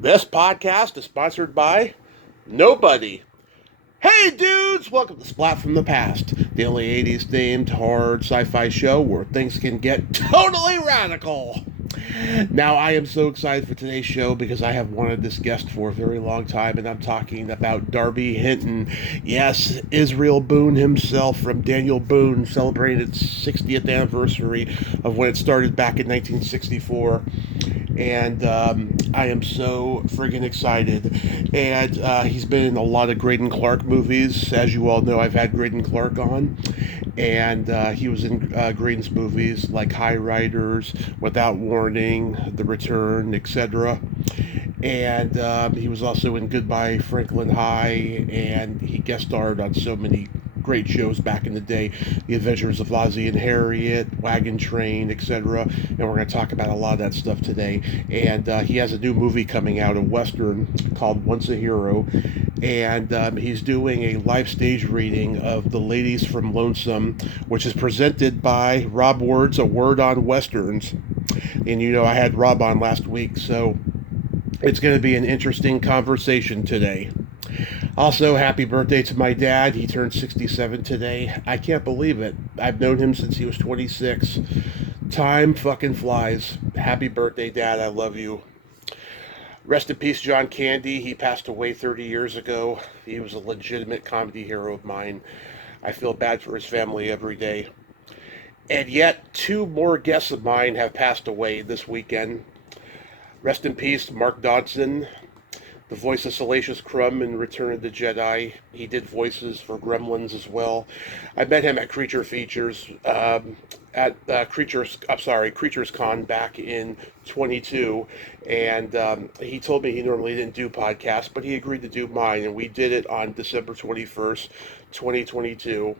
This podcast is sponsored by nobody. Hey dudes, welcome to Splat from the Past, the only 80s themed hard sci-fi show where things can get totally radical. Now, I am so excited for today's show because I have wanted this guest for a very long time, and I'm talking about Darby Hinton. Yes, Israel Boone himself from Daniel Boone, celebrating its 60th anniversary of when it started back in 1964. And I am so friggin' excited. And he's been in a lot of Greydon Clark movies. As you all know, I've had Greydon Clark on. And he was in Greydon's movies like High Riders, Without Warning, The Return, etc. And he was also in Goodbye Franklin High, and he guest starred on so many great shows back in the day, The Adventures of Ozzie and Harriet, Wagon Train, etc. And we're going to talk about a lot of that stuff today. And he has a new movie coming out, a Western called Once a Hero. And he's doing a live stage reading of The Ladies from Lonesome, which is presented by Rob Ward's A Word on Westerns. And you know, I had Rob on last week, so it's going to be an interesting conversation today. Also, happy birthday to my dad. He turned 67 today. I can't believe it. I've known him since he was 26. Time fucking flies. Happy birthday, Dad. I love you. Rest in peace, John Candy. He passed away 30 years ago. He was a legitimate comedy hero of mine. I feel bad for his family every day. And yet, two more guests of mine have passed away this weekend. Rest in peace, Mark Dodson, the voice of Salacious Crumb in Return of the Jedi. He did voices for Gremlins as well. I met him at Creature Features, Creatures Con back in 22, and he told me he normally didn't do podcasts, but he agreed to do mine, and we did it on December 21st, 2022.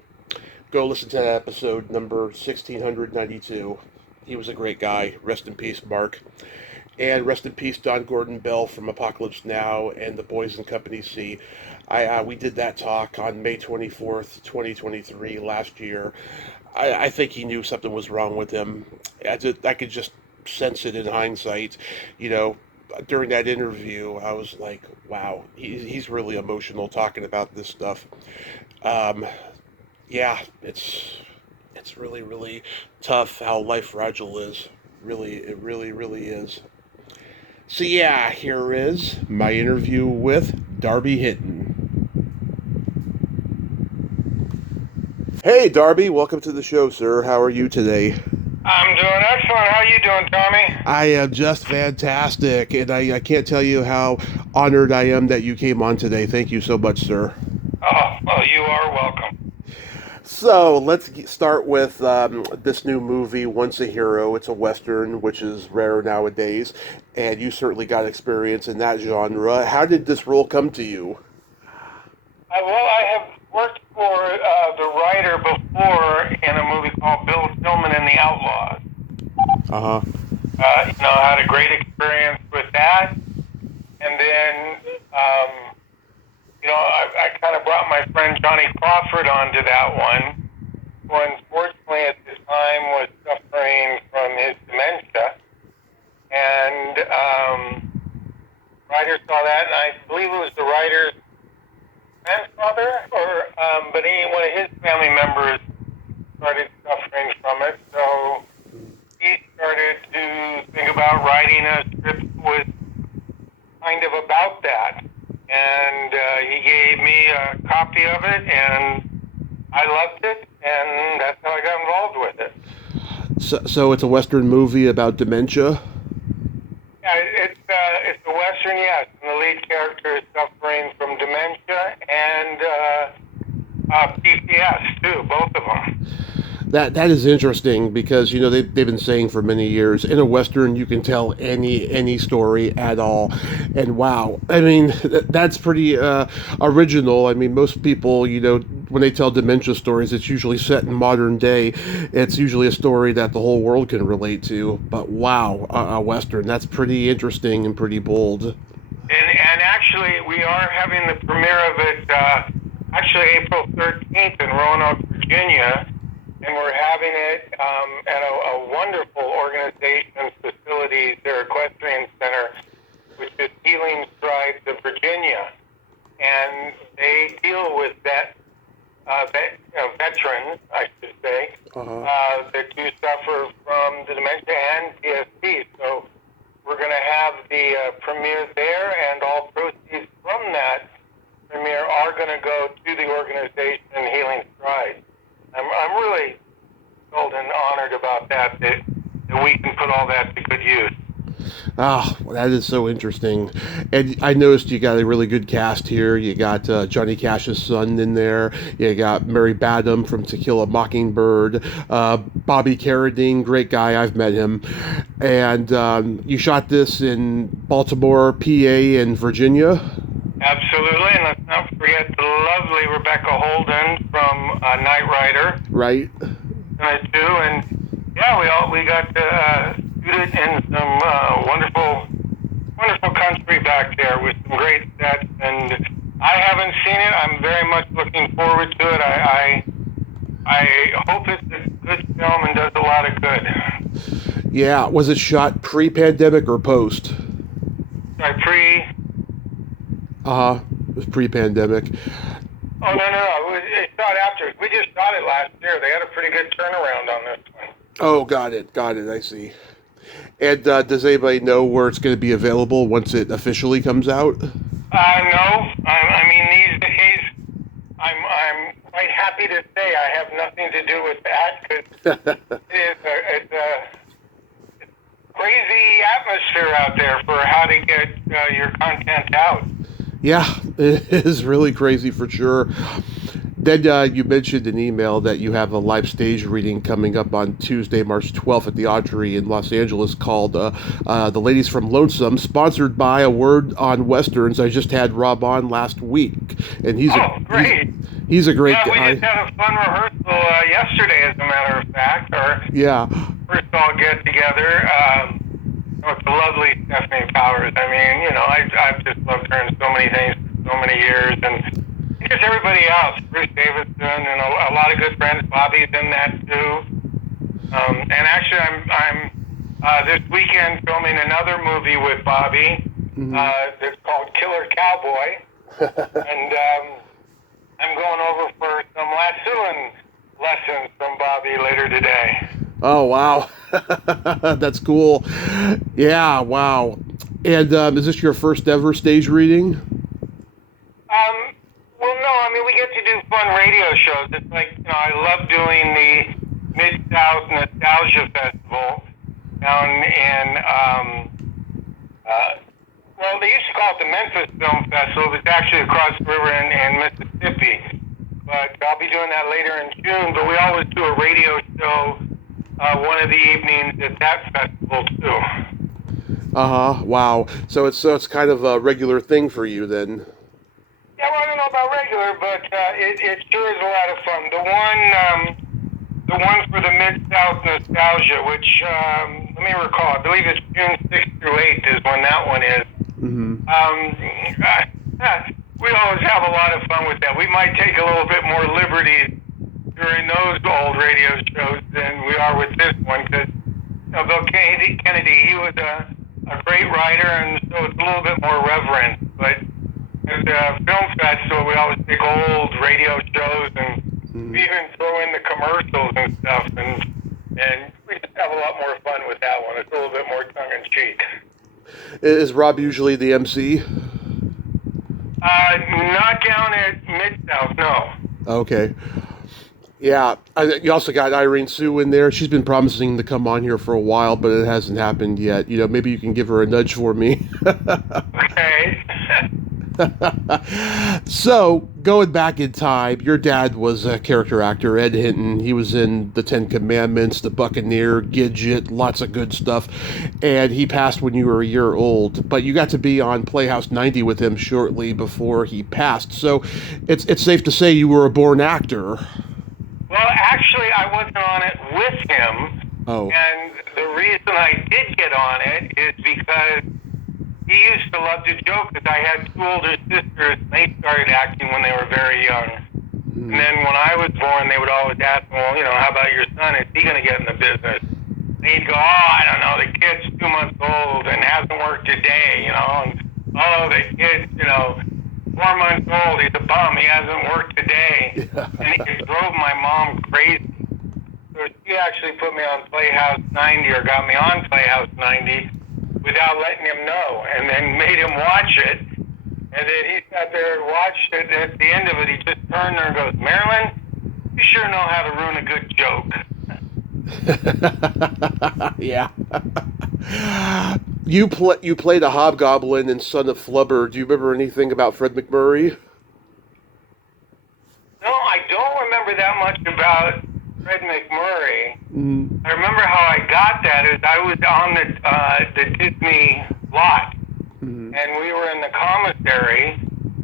Go listen to that episode, number 1692. He was a great guy. Rest in peace, Mark. And rest in peace, Don Gordon Bell from Apocalypse Now and the Boys in Company C. We did that talk on May 24th, 2023, last year. I think he knew something was wrong with him. I could just sense it in hindsight. You know, during that interview, I was like, wow, he's really emotional talking about this stuff. Um, yeah, it's really, really tough how life fragile is. Really, it really, really is. So yeah, here is my interview with Darby Hinton. Hey Darby, welcome to the show, sir. How are you today? I'm doing excellent. How you doing, Tommy? I am just fantastic, and I can't tell you how honored I am that you came on today. Thank you so much, sir. Oh, well, you are welcome. So let's start with this new movie, Once a Hero. It's a Western, which is rare nowadays, and you certainly got experience in that genre. How did this role come to you? I have worked for the writer before in a movie called Bill Tillman and the Outlaws. Uh huh. Had a great experience with that. And then, I kind of brought my friend Johnny Crawford onto that one, who unfortunately at the time was suffering from his dementia. And writer saw that, and I believe it was the writer's grandfather, but one of his family members started suffering from it. So he started to think about writing a script that was kind of about that. And he gave me a copy of it, and I loved it, and that's how I got involved with it. So it's a Western movie about dementia? Yeah, it's a Western, yes. And the lead character is suffering from dementia and PTS, too, both of them. That is interesting because you know they've been saying for many years in a western you can tell any story at all, and wow, I mean that's pretty original. I mean most people, you know, when they tell dementia stories, it's usually set in modern day. It's usually a story that the whole world can relate to. But wow, a western, that's pretty interesting and pretty bold. And actually we are having the premiere of it actually April 13th in Roanoke, Virginia. And we're having it at a wonderful organization's facilities, their equestrian center, which is Healing the premiere there, and all proceeds from that premiere are going to go to the organization Healing Stride. I'm really thrilled and honored about that we can put all that to good use. Ah, that is so interesting. And I noticed you got a really good cast here. You got Johnny Cash's son in there. You got Mary Badham from To Kill a Mockingbird. Bobby Carradine, great guy. I've met him. And you shot this in Baltimore, PA, and Virginia. Absolutely, and let's not forget the lovely Rebecca Holden from Knight Rider. Right. Too, and yeah, we got to shoot it in some wonderful country back there with some great sets, and I haven't seen it. I'm very much looking forward to it. I hope it's a good film and does a lot of good. Yeah, was it shot pre-pandemic or post? Sorry, pre. It was pre-pandemic. Oh, no. It shot after. We just shot it last year. They had a pretty good turnaround on this one. Oh, got it. I see. And does anybody know where it's going to be available once it officially comes out? No. I mean, these days, I'm quite happy to say I have nothing to do with that, because it's a crazy atmosphere out there for how to get your content out. Yeah, it is really crazy for sure. Then you mentioned in email that you have a live stage reading coming up on Tuesday, March 12th at the Audrey in Los Angeles called The Ladies from Lonesome, sponsored by A Word on Westerns. I just had Rob on last week, and great. He's a great guy. We just had a fun rehearsal yesterday, as a matter of fact. Yeah. First all get together. It's lovely Stephanie Powers. I mean, I've just loved her in so many things for so many years, and just everybody else, Bruce Davidson, and a lot of good friends. Bobby's in that too. And actually, I'm this weekend filming another movie with Bobby. That's called Killer Cowboy, and I'm going over for some lassoing lessons from Bobby later today. Oh, wow. That's cool. Yeah, wow. And is this your first ever stage reading? Well, no, I mean, we get to do fun radio shows. It's like, I love doing the Mid-South Nostalgia Festival down in, well, they used to call it the Memphis Film Festival. It's actually across the river in Mississippi. But I'll be doing that later in June. But we always do a radio show one of the evenings at that festival too. Wow. So it's kind of a regular thing for you then. Yeah, well, I don't know about regular, but it sure is a lot of fun. The one for the Mid-South Nostalgia, which let me recall, I believe it's June 6th through 8th is when that one is. We always have a lot of fun with that. We might take a little bit more liberties during those old radio shows than we are with this one, because Bill Kennedy, he was a great writer, and so it's a little bit more reverent. But at the film festival, we always take old radio shows and we even throw in the commercials and stuff, and we just have a lot more fun with that one. It's a little bit more tongue-in-cheek. Is Rob usually the MC? Not down at Mid-South, no. Okay. Yeah, you also got Irene Sue in there. She's been promising to come on here for a while, but it hasn't happened yet. Maybe you can give her a nudge for me. Okay. So, going back in time, your dad was a character actor, Ed Hinton. He was in The Ten Commandments, The Buccaneer, Gidget, lots of good stuff. And he passed when you were a year old. But you got to be on Playhouse 90 with him shortly before he passed. So, it's safe to say you were a born actor. Well, actually, I wasn't on it with him. Oh. And the reason I did get on it is because he used to love to joke that I had two older sisters, and they started acting when they were very young. And then when I was born, they would always ask me, well, how about your son? Is he going to get in the business? And he'd go, I don't know, the kid's 2 months old and hasn't worked a day, and the kid's, 4 months old, he's a bum, he hasn't worked a day. And it drove my mom crazy. So she actually put me on Playhouse 90, or got me on Playhouse 90, without letting him know, and then made him watch it. And then he sat there and watched it, and at the end of it, he just turned there and goes, Marilyn, you sure know how to ruin a good joke. Yeah. You played a hobgoblin in Son of Flubber. Do you remember anything about Fred McMurray? No, I don't remember that much about Fred McMurray. Mm. I remember how I got that is I was on the Disney lot, Mm. and we were in the commissary,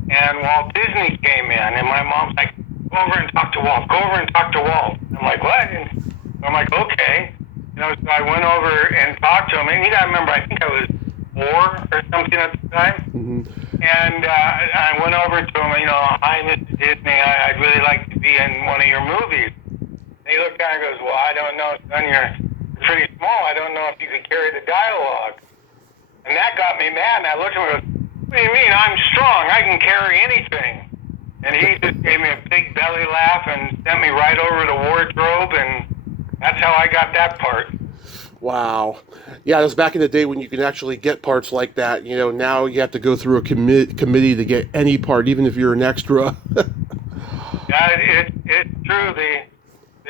and Walt Disney came in, and my mom's like, go over and talk to Walt, go over and talk to Walt. I'm like, what? And I'm like, okay. You know, so I went over and talked to him, and you gotta remember, I think I was 4 or something at the time. Mm-hmm. And I went over to him, you know, hi, Mr. Disney, I'd really like to be in one of your movies. And he looked down and goes, well, I don't know, son, you're pretty small. I don't know if you could carry the dialogue. And that got me mad, and I looked at him and goes, what do you mean? I'm strong. I can carry anything. And he just gave me a big belly laugh and sent me right over to wardrobe, and that's how I got that part. Wow. Yeah, it was back in the day when you could actually get parts like that. You know, now you have to go through a committee to get any part, even if you're an extra. Yeah, it's true. The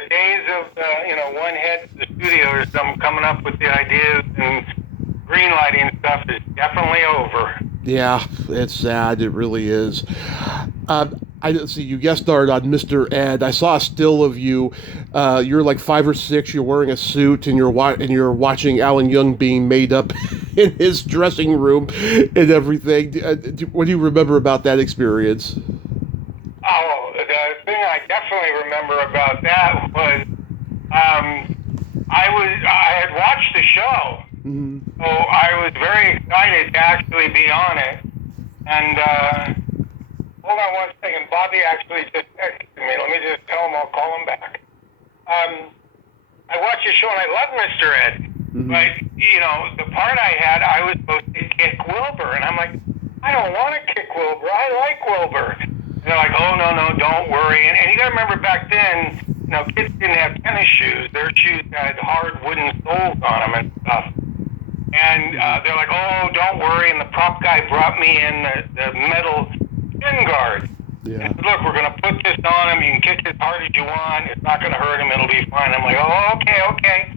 days of, you know, one head to the studio or something coming up with the ideas and green lighting stuff is definitely over. Yeah, it's sad. It really is. I see you guest starred on Mr. Ed. I saw a still of you. You're like 5 or 6. You're wearing a suit, and you're watching Alan Young being made up in his dressing room and everything. What do you remember about that experience? Oh, the thing I definitely remember about that was I had watched the show, Mm-hmm. so I was very excited to actually be on it. And hold on one second. Bobby actually just texted me. Let me just tell him I'll call him back. I watched the show and I love Mr. Ed. Mm-hmm. But, you know, the part I had, I was supposed to kick Wilbur. And I'm like, I don't want to kick Wilbur. I like Wilbur. And they're like, oh, no, don't worry. And you got to remember back then, you know, kids didn't have tennis shoes. Their shoes had hard wooden soles on them and stuff. And they're like, oh, don't worry. And the prop guy brought me in the metal shin guard. Yeah. And said, look, we're going to put this on him. You can kick as hard as you want. It's not going to hurt him. It'll be fine. I'm like, oh, okay.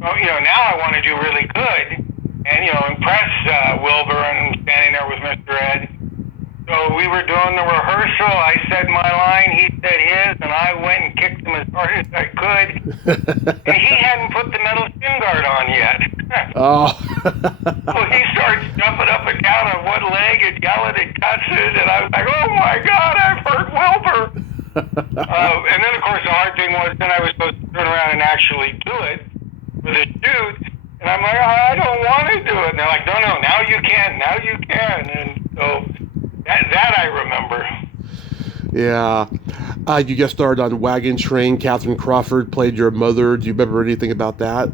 Well, you know, now I want to do really good and, you know, impress Wilbur and standing there with Mr. Ed. So we were doing the rehearsal. I said my line, he said his, and I went and kicked him as hard as I could. And he hadn't put the metal shin guard on yet. Oh. So he starts jumping up and down on one leg and yelling and cussing, and I was like, oh my God, I've hurt Wilbur. And then, of course, the hard thing was then I was supposed to turn around and actually do it for the shoot. And I'm like, I don't want to do it. And they're like, no, now you can. And so that I remember. Yeah. You guest starred on Wagon Train. Catherine Crawford played your mother. Do you remember anything about that?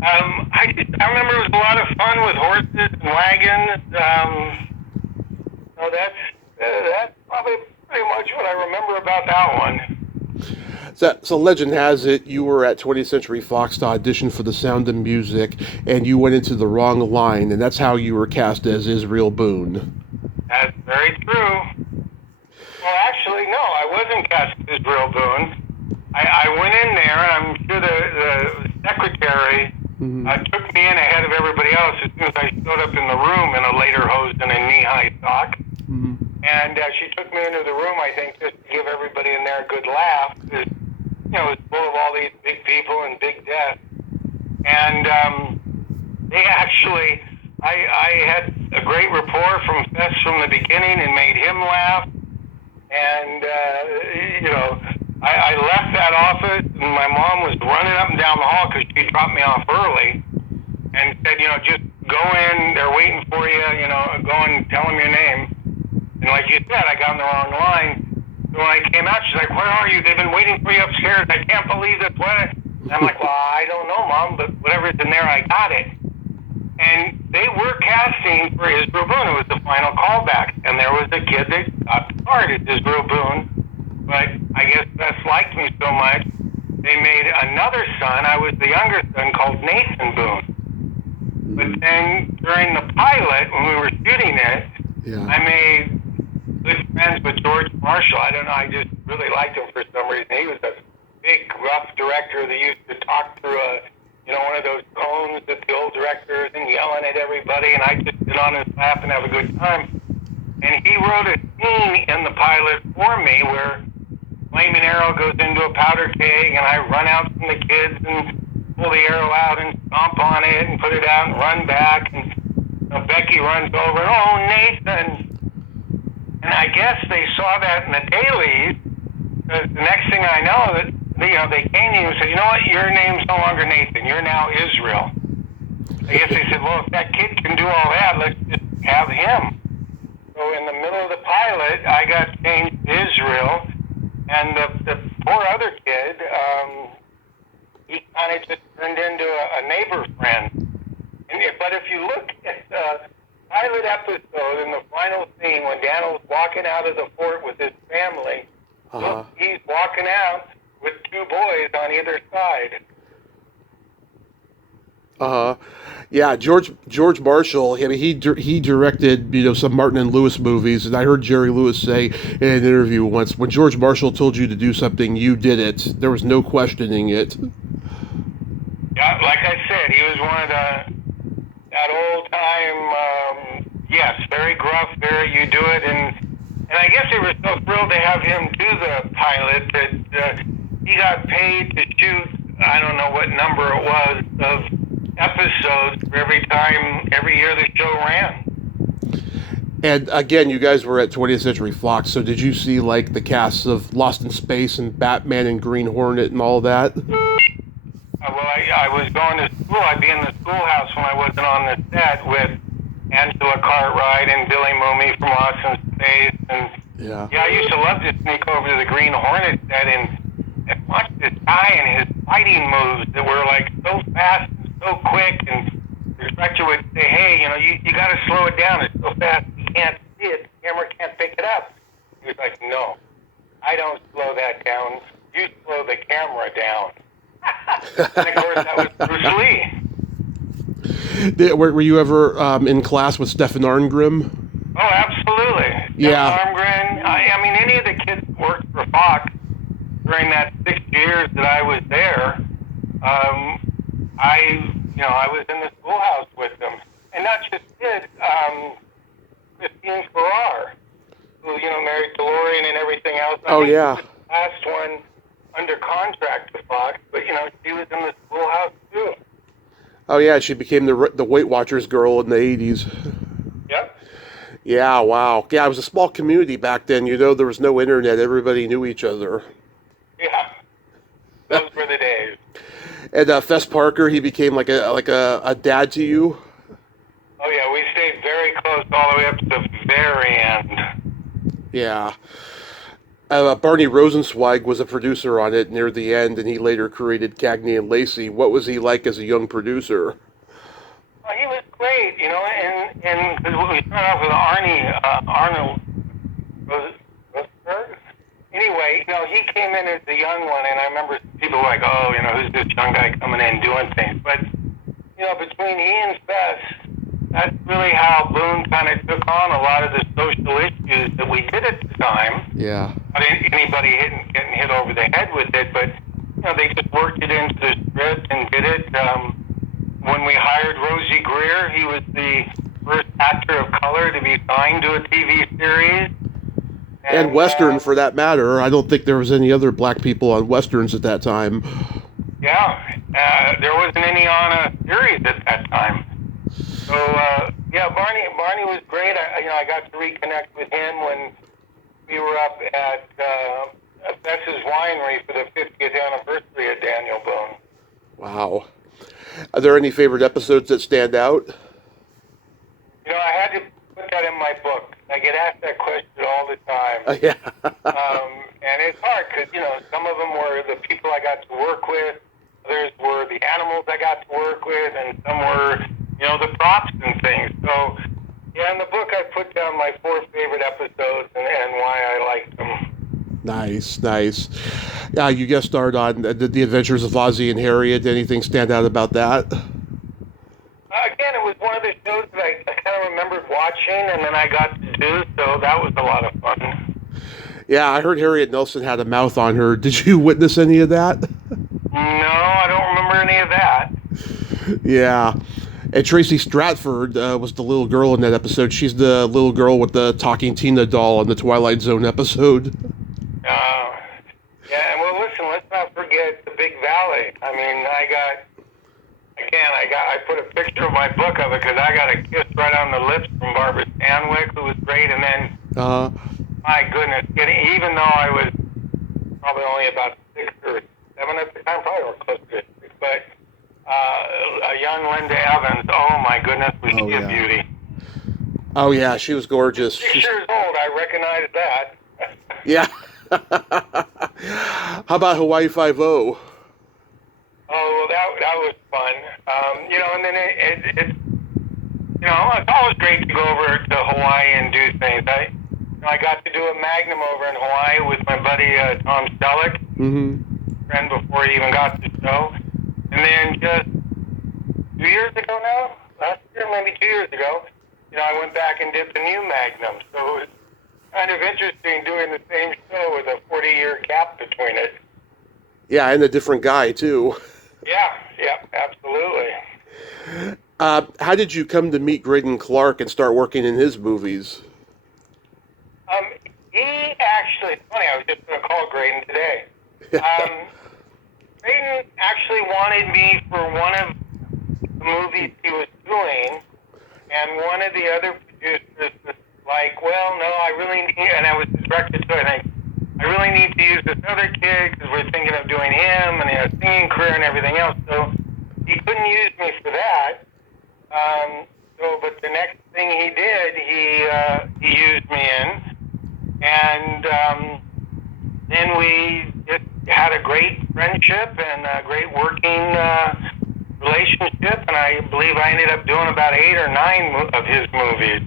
I remember it was a lot of fun with horses and wagons. So that's probably pretty much what I remember about that one. So legend has it you were at 20th Century Fox to audition for The Sound of Music, and you went into the wrong line, and that's how you were cast as Israel Boone. That's very true. Well, actually, no, I wasn't cast as Israel Boone. I went in there, and I'm sure the secretary took me in ahead of everybody else as soon as I showed up in the room in a lederhosen and a knee-high sock. Mm-hmm. And she took me into the room, I think, just to give everybody in there a good laugh. Because, you know, it was full of all these big people and big desks. And they actually, I had a great rapport from Fess from the beginning and made him laugh. And, you know, I left that office, and my mom was running up and down the hall because she dropped me off early and said, you know, just go in, they're waiting for you, you know, go and tell them your name. And like you said, I got in the wrong line. So when I came out, she's like, where are you? They've been waiting for you upstairs. I can't believe this. What? And I'm like, well, I don't know, Mom, but whatever's in there, I got it. And they were casting for Israel Boone. It was the final callback. And there was a kid that got the part as Israel Boone. But I guess Bess liked me so much, they made another son. I was the younger son called Nathan Boone. But then during the pilot, when we were shooting it, I made good friends with George Marshall. I don't know, I just really liked him for some reason. He was a big, rough director that used to talk through one of those phones that the old directors and yelling at everybody, and I just sit on his lap and have a good time. And he wrote a scene in the pilot for me where flaming arrow goes into a powder keg, and I run out from the kids and pull the arrow out and stomp on it and put it out and run back. And Becky runs over, oh, Nathan. And I guess they saw that in the dailies, because the next thing I know, that they came to me and said, you know what, your name's no longer Nathan, you're now Israel. I guess they said, well, if that kid can do all that, let's just have him. So in the middle of the pilot, I got changed to Israel, and the poor other kid, he kind of just turned into a neighbor friend. But if you look at the pilot episode in the final scene when Daniel's walking out of the fort with his family, look, he's walking out with two boys on either side. Yeah, George Marshall. I mean, he directed some Martin and Lewis movies, and I heard Jerry Lewis say in an interview once, when George Marshall told you to do something, you did it. There was no questioning it. Yeah, like I said, he was one of that old time. Yes, very gruff, very you do it, and I guess they were so thrilled to have him do the pilot that he got paid to shoot, I don't know what number it was, of episodes for every year the show ran. And again, you guys were at 20th Century Fox, so did you see like the casts of Lost in Space and Batman and Green Hornet and all that? Well, I was going to school. I'd be in the schoolhouse when I wasn't on the set with Angela Cartwright and Billy Mooney from Lost in Space. And I used to love to sneak over to the Green Hornet set and watch this guy and his fighting moves that were like so fast and so quick. And the director would say, hey, you got to slow it down. It's so fast you can't see it. The camera can't pick it up. He was like, no, I don't slow that down. You slow the camera down. And of course, that was Bruce Lee. Were you ever in class with Stefan Arngrim? Oh, absolutely. Yeah. Stefan Arngrim. I mean, any of the kids that worked for Fox during that 6 years that I was there, I was in the schoolhouse with them. And not just kids, Christine Farrar, who, married DeLorean and everything else. I think yeah. She was the last one under contract to Fox, but, she was in the schoolhouse, too. Oh, yeah, she became the Weight Watchers girl in the 80s. Yep. Yeah, wow. Yeah, it was a small community back then. There was no internet. Everybody knew each other. Yeah. Those were the days. And Fess Parker, he became like a dad to you? Oh, yeah, we stayed very close all the way up to the very end. Yeah. Barney Rosenzweig was a producer on it near the end, and he later created Cagney and Lacey. What was he like as a young producer? Well, he was great, and we started off with Arnold Rosenberg. Anyway, he came in as the young one, and I remember people were like, oh, who's this young guy coming in doing things? But, between he and Fess, that's really how Boone kind of took on a lot of the social issues that we did at the time. Yeah. Not anybody getting hit over the head with it, but, they just worked it into the script and did it. When we hired Rosie Greer, he was the first actor of color to be signed to a TV series. And Western, for that matter. I don't think there was any other black people on Westerns at that time. Yeah. There wasn't any on a series at that time. So, Barney was great. I got to reconnect with him when we were up at Fess's Winery for the 50th anniversary of Daniel Boone. Wow. Are there any favorite episodes that stand out? I had to put that in my book. I get asked that question all the time. Yeah. And it's hard because, some of them were the people I got to work with, others were the animals I got to work with, and some were, the props and things. So, yeah, in the book I put down my 4 favorite episodes and why I liked them. Nice. Yeah, you guest starred on The Adventures of Ozzie and Harriet. Anything stand out about that? Again, it was watching, and then I got to do, so that was a lot of fun. Yeah, I heard Harriet Nelson had a mouth on her. Did you witness any of that? No, I don't remember any of that. Yeah. And Tracy Stratford was the little girl in that episode. She's the little girl with the talking Tina doll in the Twilight Zone episode. Yeah, and well, listen, let's not forget the Big Valley. I mean, I put a picture of my book of it because I got a kiss right on the lips from Barbara Stanwyck, who was great, and then, my goodness, even though I was probably only about 6 or 7 at the time, probably or close to 6, but a young Linda Evans, oh my goodness, was she a beauty. Oh yeah, she was gorgeous. 6 years old, I recognized that. Yeah. How about Hawaii Five-0? Oh, well, that was fun. And then it's always great to go over to Hawaii and do things. I got to do a Magnum over in Hawaii with my buddy Tom Selleck, friend before he even got to the show. And then just 2 years ago now, last year, maybe 2 years ago, I went back and did the new Magnum. So it was kind of interesting doing the same show with a 40-year gap between it. Yeah, and a different guy, too. Yeah, absolutely. How did you come to meet Greydon Clark and start working in his movies? He actually, it's funny, I was just going to call Greydon today. Greydon actually wanted me for one of the movies he was doing, and one of the other producers was like, well, no, I really need, and I was directed to it, and I really need to use this other kid because we're thinking of doing him and he has a singing career and everything else. So he couldn't use me for that. But the next thing he did, he used me in, and then we just had a great friendship and a great working relationship. And I believe I ended up doing about 8 or 9 of his movies.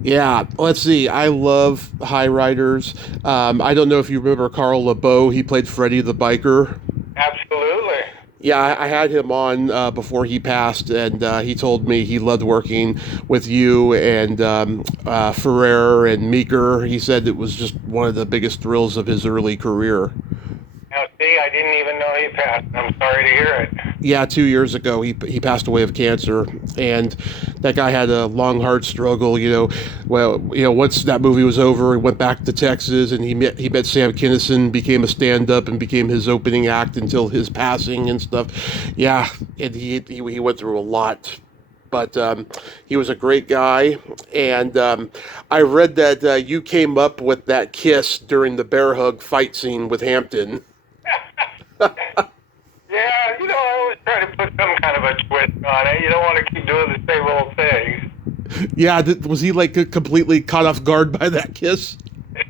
Yeah, let's see. I love High Riders. I don't know if you remember Carl LeBeau. He played Freddie the Biker. Absolutely. Yeah, I had him on before he passed, and he told me he loved working with you and Ferrer and Meeker. He said it was just one of the biggest thrills of his early career. Now, see, I didn't even know he passed. I'm sorry to hear it. Yeah, 2 years ago, he passed away of cancer, and that guy had a long, hard struggle. Once that movie was over, he went back to Texas, and he met Sam Kinison, became a stand-up, and became his opening act until his passing and stuff. Yeah, and he went through a lot. But he was a great guy, and I read that you came up with that kiss during the bear hug fight scene with Hampton. Yeah, I always try to put some kind of a twist on it. You don't want to keep doing the same old thing. Yeah, was he completely caught off guard by that kiss?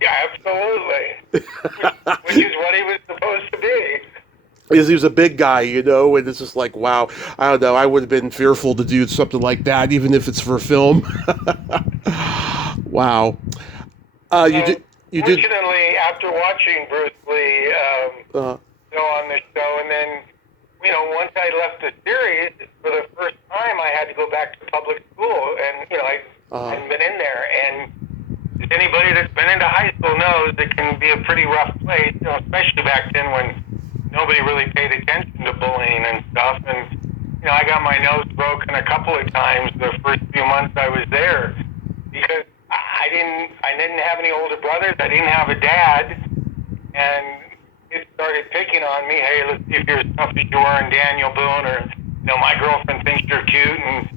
Yeah, absolutely. Which is what he was supposed to be. Because he was a big guy, and it's just like, wow. I don't know. I would have been fearful to do something like that, even if it's for film. Wow. Fortunately, after watching Bruce Lee on the show, and then, once I left the series, for the first time, I had to go back to public school, and, I hadn't been in there, and anybody that's been into high school knows it can be a pretty rough place, especially back then when nobody really paid attention to bullying and stuff, and, I got my nose broken a couple of times the first few months I was there, because I didn't have any older brothers, I didn't have a dad, and it started picking on me, hey, let's see if you're as tough as you were in Daniel Boone, or, my girlfriend thinks you're cute, and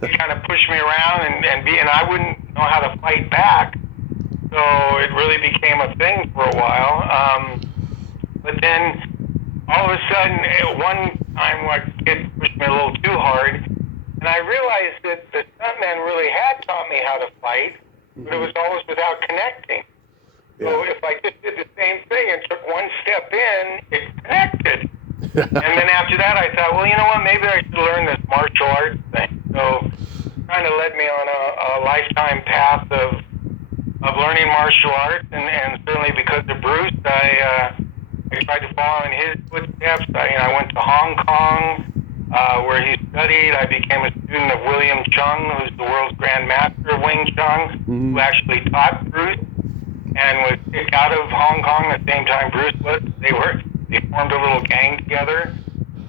he kind of pushed me around, and I wouldn't know how to fight back, so it really became a thing for a while, but then, all of a sudden, one time, a kid pushed me a little too hard, and I realized that the stuntman really had taught me how to fight, but it was always without connecting. Yeah. So if I just did the same thing and took one step in, it connected. And then after that, I thought, well, you know what, maybe I should learn this martial arts thing. So it kind of led me on a lifetime path of learning martial arts, and certainly because of Bruce, I tried to follow in his footsteps. I went to Hong Kong, where he studied. I became a student of William Chung, who's the world's Grand Master of Chung, who actually taught Bruce and was kicked out of Hong Kong at the same time Bruce was. They formed a little gang together.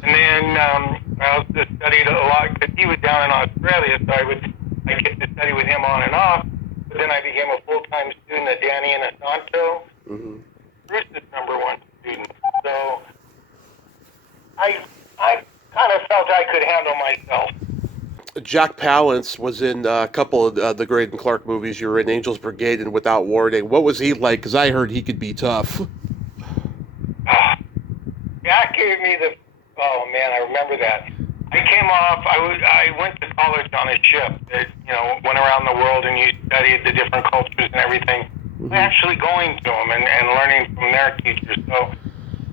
And then I also studied a lot because he was down in Australia, so I get to study with him on and off. But then I became a full-time student at Danny and Asanto. Bruce's #1 student. So I kind of felt I could handle myself. Jack Palance was in a couple of the Greydon Clark movies. You were in Angel's Brigade and Without Warning. What was he like? Because I heard he could be tough. Jack gave me oh man, I remember that. I came off, I went to college on a ship that, went around the world and you studied the different cultures and everything. Actually going to them and learning from their teachers. So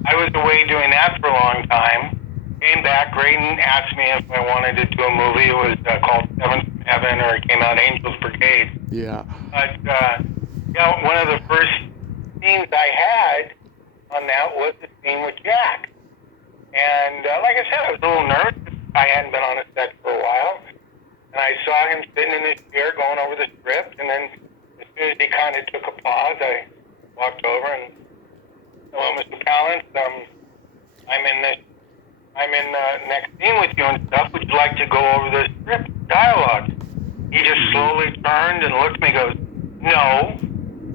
I was away doing that for a long time. Came back, Greydon asked me if I wanted to do a movie. It was called Seventh from Heaven, or it came out Angel's Brigade. Yeah. But, one of the first scenes I had on that was the scene with Jack. And like I said, I was a little nervous. I hadn't been on a set for a while. And I saw him sitting in his chair going over the script. And then as soon as he kind of took a pause, I walked over and, hello, Mr. Palance, I'm in the next scene with you and stuff. Would you like to go over the script dialogue? He just slowly turned and looked at me and goes, no,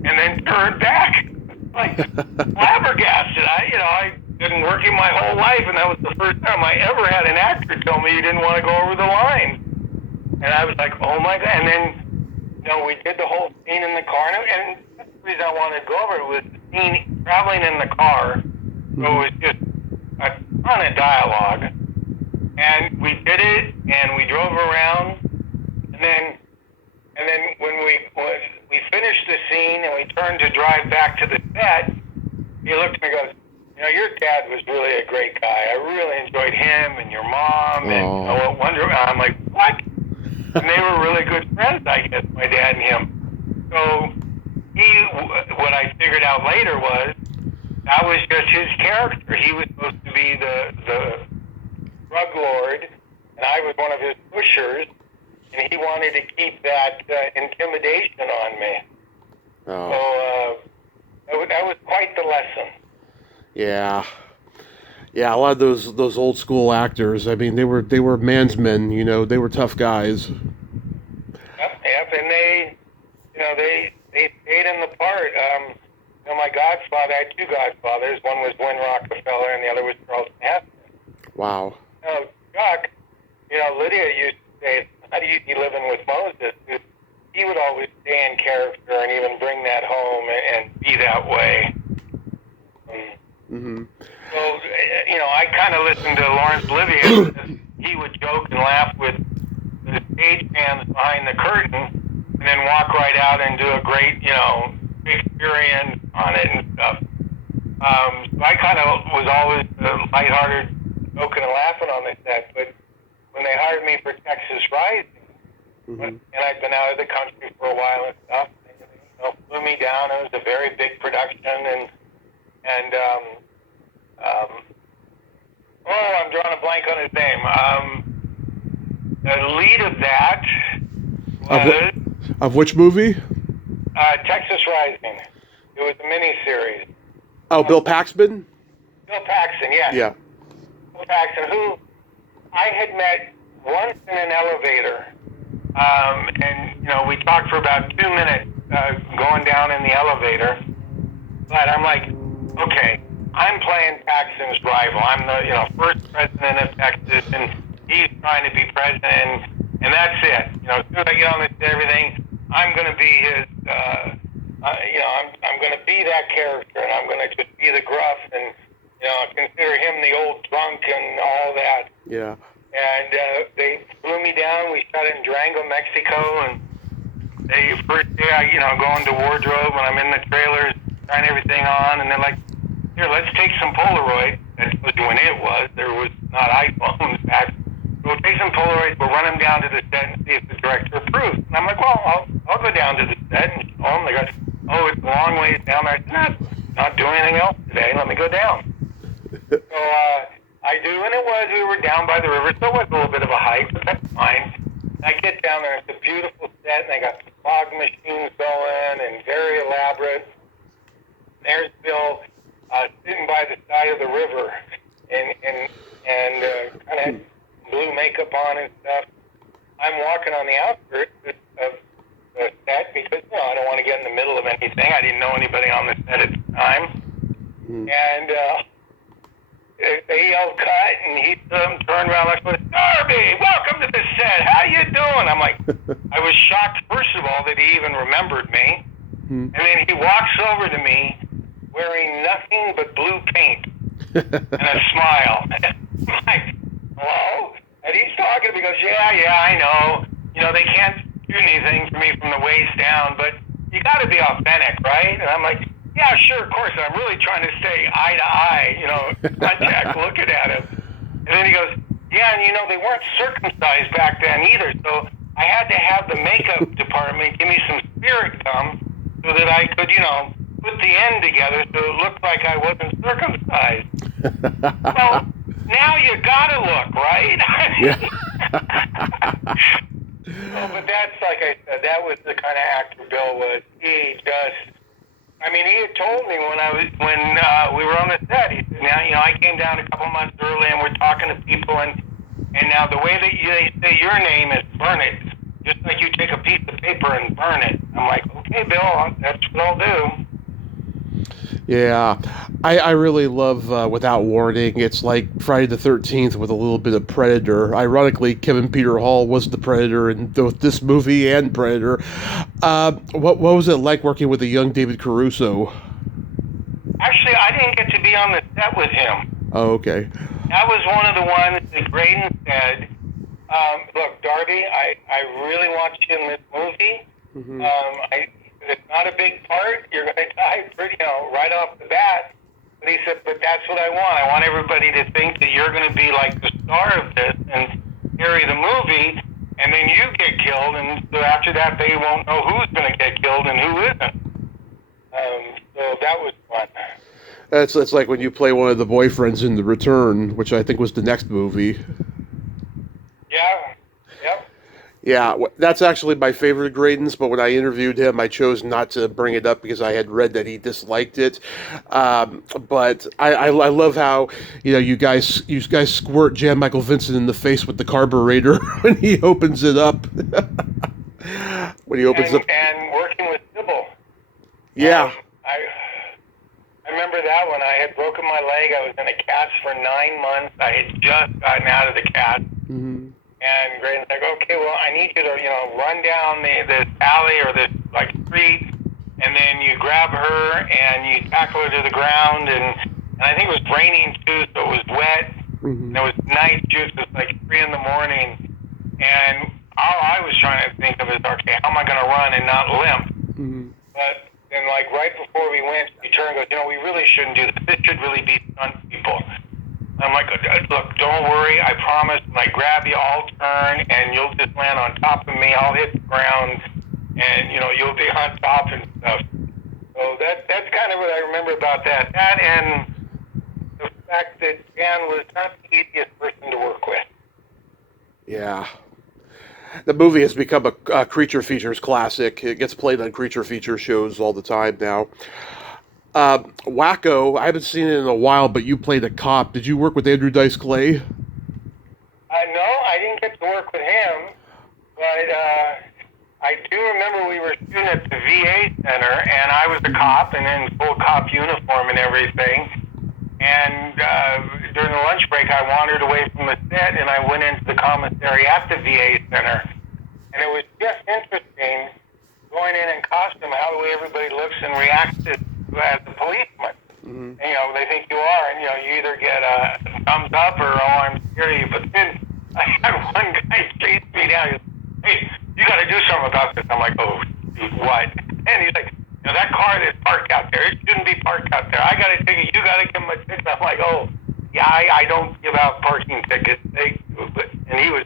and then turned back. Like, flabbergasted. I've been working my whole life, and that was the first time I ever had an actor tell me he didn't want to go over the line. And I was like, oh my God. And then, we did the whole scene in the car, and that's the reason I wanted to go over it was the scene traveling in the car. So it was just a ton of dialogue. And we did it, and we drove around, and then when we finished the scene and we turned to drive back to the set, he looked at me and goes, your dad was really a great guy. I really enjoyed him and your mom and I'm like, what? And they were really good friends, I guess, my dad and him. So what I figured out later was that was just his character. He was supposed to be the drug lord, and I was one of his pushers, and he wanted to keep that intimidation on me. So that was quite the lesson. Yeah, a lot of those old school actors. I mean, they were man's men. They were tough guys. Yep, and they stayed in the part. My godfather, I had 2 godfathers. One was Win Rockefeller, and the other was Charles Heston. Wow. Chuck, Lydia used to say, how do you be living with Moses? He would always stay in character and even bring that home and be that way. So, I kind of listened to Laurence Olivier because he would joke and laugh with the stage hands behind the curtain and then walk right out and do a great, experience on it and stuff. So I kind of was always lighthearted, joking and laughing on the set, but when they hired me for Texas Rising, and I'd been out of the country for a while and stuff, they flew me down. It was a very big production, and I'm drawing a blank on his name. The lead of that was of which movie? Texas Rising. It was a mini-series. Oh, Bill Paxton? Bill Paxton, yes. Yeah. Bill Paxton, who I had met once in an elevator. And, we talked for about 2 minutes going down in the elevator. But I'm like, okay, I'm playing Paxton's rival. I'm the, first president of Texas, and he's trying to be president, and that's it. As soon as I get on this everything, I'm going to be his, I'm going to be that character, and I'm going to just be the gruff, and, consider him the old drunk and all that. Yeah. And they flew me down. We shot it in Durango, Mexico, and first day I, go into wardrobe, and I'm in the trailers, trying everything on, and they're like, here, let's take some Polaroids. That was when it was. There was not iPhones back. So we'll take some Polaroids, we'll run them down to the set and see if the director approves. And I'm like, well, I'll go down to the set and show them. They go, oh, it's a long ways down there. I said, not doing anything else today. Let me go down. So I do, and we were down by the river, so it was a little bit of a hike, but that's fine. And I get down there, it's a beautiful set, and they got the fog set because, I don't want to get in the middle of anything. I didn't know anybody on the set at the time. And they yelled cut, and he turned around like, Darby, welcome to the set. How you doing? I'm like, I was shocked, first of all, that he even remembered me. And then he walks over to me wearing nothing but blue paint and a smile. I'm like, hello? And he's talking to me, he goes, yeah, I know. They can't do anything for me from the waist down, but you got to be authentic, right? And I'm like, yeah, sure, of course. I'm really trying to stay eye to eye, contact, looking at him. And then he goes, yeah, and they weren't circumcised back then either, so I had to have the makeup department give me some spirit gum so that I could, put the end together so it looked like I wasn't circumcised. Well, now you gotta look, right? Yeah. But that's, like I said, that was the kind of actor Bill was. He had told me when we were on the set, he said, now, I came down a couple months early and we're talking to people, and now the way that they say your name is burn it, just like you take a piece of paper and burn it. I'm like, okay, Bill, that's what I'll do. Yeah, I really love Without Warning. It's like Friday the 13th with a little bit of Predator. Ironically, Kevin Peter Hall was the Predator in both this movie and Predator. What was it like working with the young David Caruso? Actually, I didn't get to be on the set with him. Oh, okay. That was one of the ones that Greydon said, look, Darby, I really want you in this movie. It's not a big part. You're going to die pretty, right off the bat. But he said, but that's what I want. I want everybody to think that you're going to be like the star of this and carry the movie, and then you get killed, and so after that they won't know who's going to get killed and who isn't. So that was fun. It's like when you play one of the boyfriends in The Return, which I think was the next movie. Yeah. Yep. Yeah, that's actually my favorite of Greydon's, but when I interviewed him, I chose not to bring it up because I had read that he disliked it. But I love how, you guys squirt Jan Michael Vincent in the face with the carburetor when he opens it up. When he opens up. And working with Sybil. Yeah. I remember that one. I had broken my leg. I was in a cast for 9 months. I had just gotten out of the cast. And Greydon's like, okay, well, I need you to, run down this alley or this, street, and then you grab her and you tackle her to the ground, and I think it was raining, too, so it was wet, and it was night, too, so it was 3 in the morning, and all I was trying to think of is, okay, how am I going to run and not limp? But then, right before we went, she turned and goes, we really shouldn't do this. This should really be stunt people. I'm like, look, don't worry, I promise. When I grab you, I'll turn, and you'll just land on top of me. I'll hit the ground, and, you'll be on top and stuff. So that's kind of what I remember about that. That and the fact that Jan was not the easiest person to work with. Yeah. The movie has become a Creature Features classic. It gets played on Creature Feature shows all the time now. Wacko, I haven't seen it in a while, but you played a cop. Did you work with Andrew Dice Clay? No, I didn't get to work with him, but I do remember we were shooting at the VA Center, and I was a cop and in full cop uniform and everything. And during the lunch break, I wandered away from the set, and I went into the commissary at the VA Center. And it was just interesting going in costume, how the way everybody looks and reacts as a policeman. And, they think you are, and, you either get a thumbs up or, oh, I'm scared of you. But then I had one guy chase me down. He goes, hey, you got to do something about this. I'm like, oh, dude, what? And he's like, that car that's parked out there, it shouldn't be parked out there. I got to take it. You got to give him a ticket. I'm like, oh, yeah, I don't give out parking tickets. And he was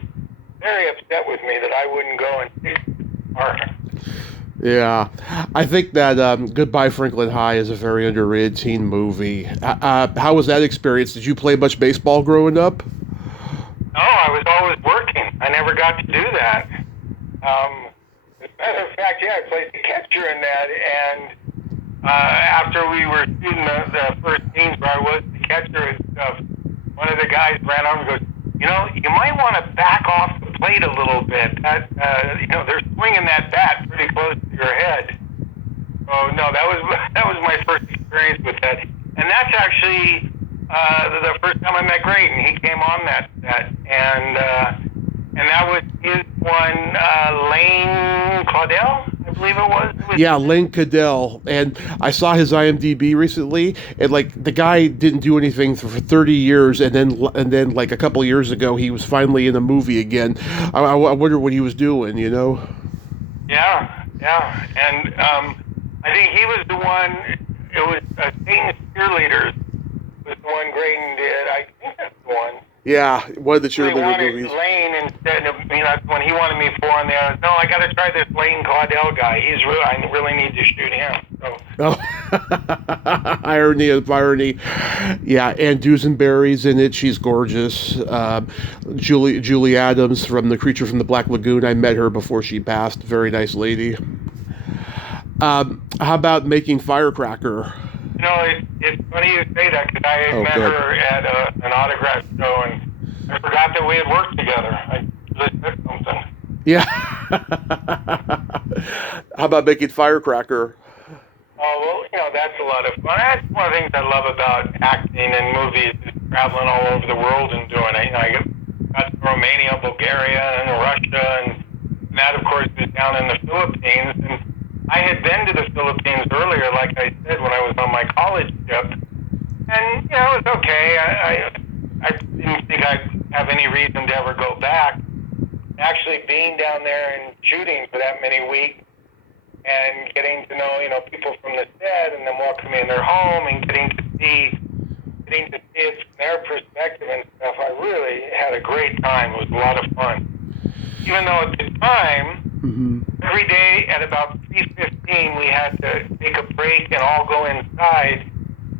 very upset with me that I wouldn't go and take the car. Yeah, I think that Goodbye Franklin High is a very underrated teen movie. How was that experience? Did you play much baseball growing up? No, I was always working. I never got to do that. As a matter of fact, I played the catcher in that, and after we were shooting the first scenes where I was the catcher and stuff, one of the guys ran over and goes, you might want to back off the plate a little bit. They're swinging that bat pretty close to your actually the first time I met Greydon. He came on that set, and that was his one, Lane Claudel, I believe it was. Yeah, Lane Cadell, and I saw his IMDb recently, and like the guy didn't do anything for 30 years, and then like a couple of years ago, he was finally in a movie again. I wonder what he was doing, you know? Yeah, and I think he was the one. It was Satan's Cheerleaders was the one Greydon did. I think that's the one. Yeah, one of the He cheerleader wanted movies. Lane instead of, that's when he wanted me for, and no, I got to try this Lane Claudel guy. I really need to shoot him. So. Oh, irony of irony. Yeah, and Dusenberry's in it. She's gorgeous. Julie Adams from The Creature from the Black Lagoon. I met her before she passed. Very nice lady. How about Making Firecracker? It's funny you say that, because I had met her at an autograph show, and I forgot that we had worked together. I just said something. Yeah. How about Making Firecracker? Oh, well, that's a lot of fun. That's one of the things I love about acting and movies, is traveling all over the world and doing it. I got to Romania, Bulgaria, and Russia, and that, of course, is down in the Philippines. And I had been to the Philippines earlier, like I said, when I was on my college trip. And, it was okay. I didn't think I'd have any reason to ever go back. Actually being down there and shooting for that many weeks and getting to know, people from the set, and then welcoming in their home and getting to see it from their perspective and stuff, I really had a great time. It was a lot of fun. Even though at the time, every day at about 3:15, we had to take a break and all go inside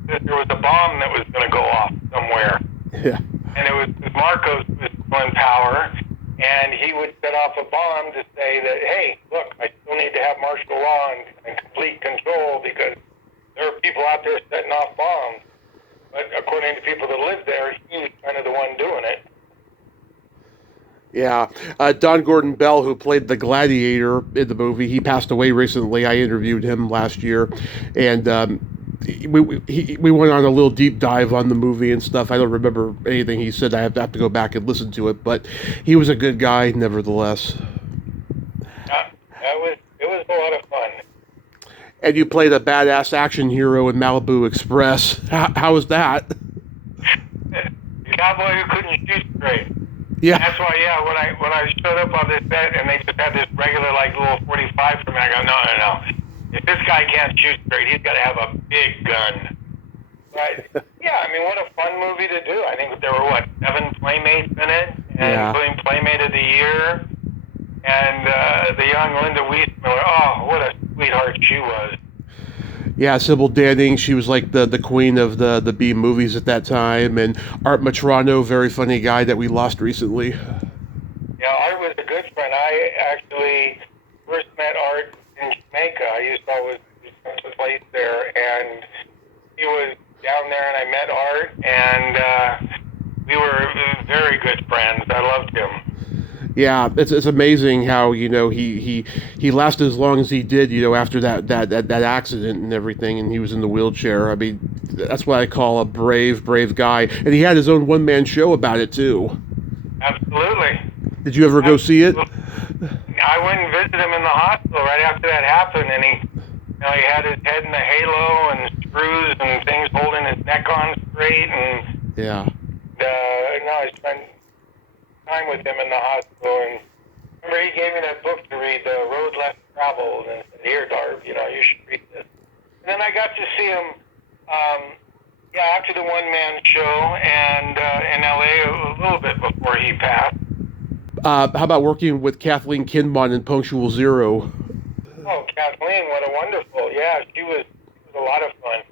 because there was a bomb that was going to go off somewhere. Yeah. And it was Marcos was still in power, and he would set off a bomb to say that, hey, look, I still need to have martial law and complete control because there are people out there setting off bombs. But according to people that live there, he was kind of the one doing it. Yeah. Don Gordon Bell, who played the gladiator in the movie, he passed away recently. I interviewed him last year, and we went on a little deep dive on the movie and stuff. I don't remember anything he said. I have to go back and listen to it, but he was a good guy nevertheless. Yeah, it was a lot of fun. And you played a badass action hero in Malibu Express. How was that? The cowboy who couldn't shoot straight. Yeah. That's why, when I showed up on this set and they just had this regular, little 45 for me, I go, no. If this guy can't shoot straight, he's got to have a big gun. But, yeah, what a fun movie to do. I think there were, 7 Playmates in it, and including Playmate of the Year, and the young Linda Weissmiller. Oh, what a sweetheart she was. Yeah, Sybil Danning, she was like the queen of the B movies at that time, and Art Matrano, very funny guy that we lost recently. Yeah, Art was a good friend. I actually first met Art in Jamaica. I used to always come to the place there, and he was down there, and I met Art, and we were very good friends. I loved him. Yeah, it's amazing how he lasted as long as he did, after that accident and everything, and he was in the wheelchair. That's what I call a brave guy, and he had his own one-man show about it too. Absolutely. Did you ever go see it? I went and visited him in the hospital right after that happened, and he had his head in the halo and screws and things holding his neck on straight, and yeah. I spent time with him in the hospital, and remember he gave me that book to read, The Road Less Traveled, and said, here, Darb, you should read this. And then I got to see him, after the one-man show, and in L.A. a little bit before he passed. How about working with Kathleen Kinmon in Punctual Zero? Oh, Kathleen, what a wonderful, she was a lot of fun.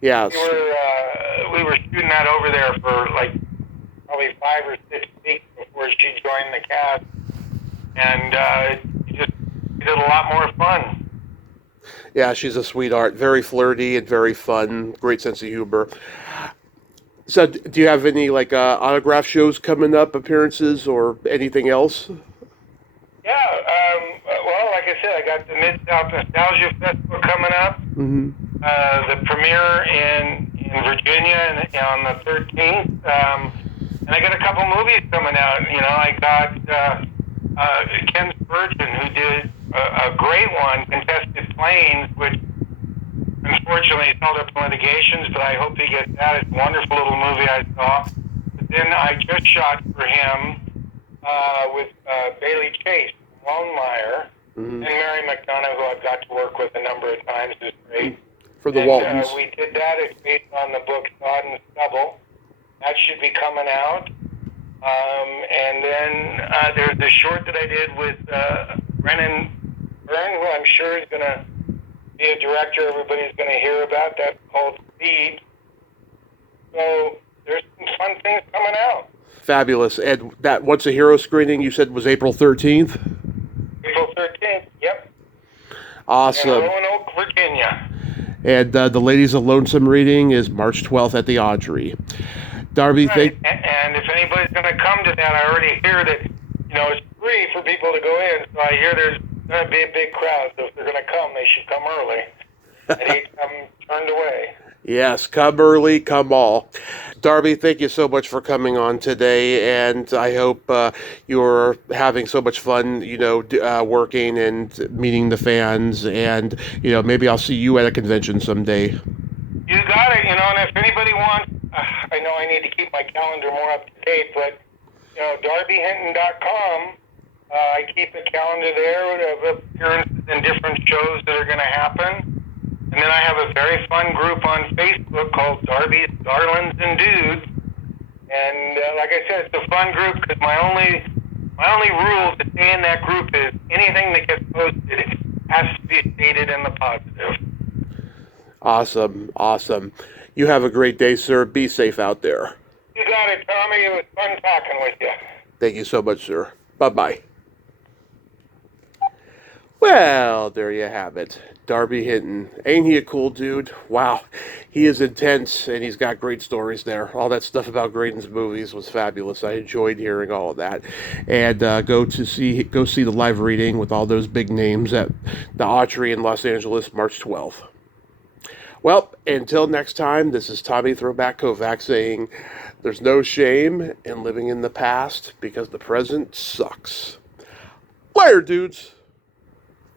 Yeah. We were shooting that over there for, probably 5 or 6 weeks before she joined the cast, and just did a lot more fun. Yeah, she's a sweetheart, very flirty and very fun, great sense of humor. So, do you have any autograph shows coming up, appearances, or anything else? Yeah, well, like I said, I got the Mid-South Nostalgia Festival coming up. Mm-hmm. The premiere in in Virginia on the 13th. And I got a couple movies coming out. I got Ken Spurgeon, who did a great one, Contested Planes, which unfortunately is held up in litigations, but I hope he gets that. It's a wonderful little movie I saw. But then I just shot for him with Bailey Chase, Longmire, and Mary McDonough, who I've got to work with a number of times, is great. For the Waltons. We did that. It's based on the book Sod and Stubble. That should be coming out. And then there's a short that I did with Brennan Byrne, who I'm sure is going to be a director everybody's going to hear about. That's called Speed. So there's some fun things coming out. Fabulous. And that What's a Hero screening you said was April 13th? April 13th, yep. Awesome. In Roanoke, Virginia. And the Ladies of Lonesome reading is March 12th at the Audrey. Darby, right. And if anybody's going to come to that, I already hear that, it's free for people to go in. So I hear there's going to be a big crowd. So if they're going to come, they should come early. I hate to come turned away. Yes, come early, come all. Darby, thank you so much for coming on today, and I hope you're having so much fun, working and meeting the fans, and, maybe I'll see you at a convention someday. You got it, and if anybody wants, I know I need to keep my calendar more up to date, but, darbyhinton.com, I keep a calendar there of appearances in different shows that are going to happen. And then I have a very fun group on Facebook called Darby's Darlings and Dudes. And like I said, it's a fun group because my only rule to stay in that group is anything that gets posted has to be stated in the positive. Awesome. You have a great day, sir. Be safe out there. You got it, Tommy. It was fun talking with you. Thank you so much, sir. Bye-bye. Well, there you have it. Darby Hinton. Ain't he a cool dude? Wow. He is intense, and he's got great stories there. All that stuff about Greydon's movies was fabulous. I enjoyed hearing all of that. And go see the live reading with all those big names at the Autry in Los Angeles, March 12th. Well, until next time, this is Tommy Throwback Kovac saying there's no shame in living in the past because the present sucks. Later, dudes.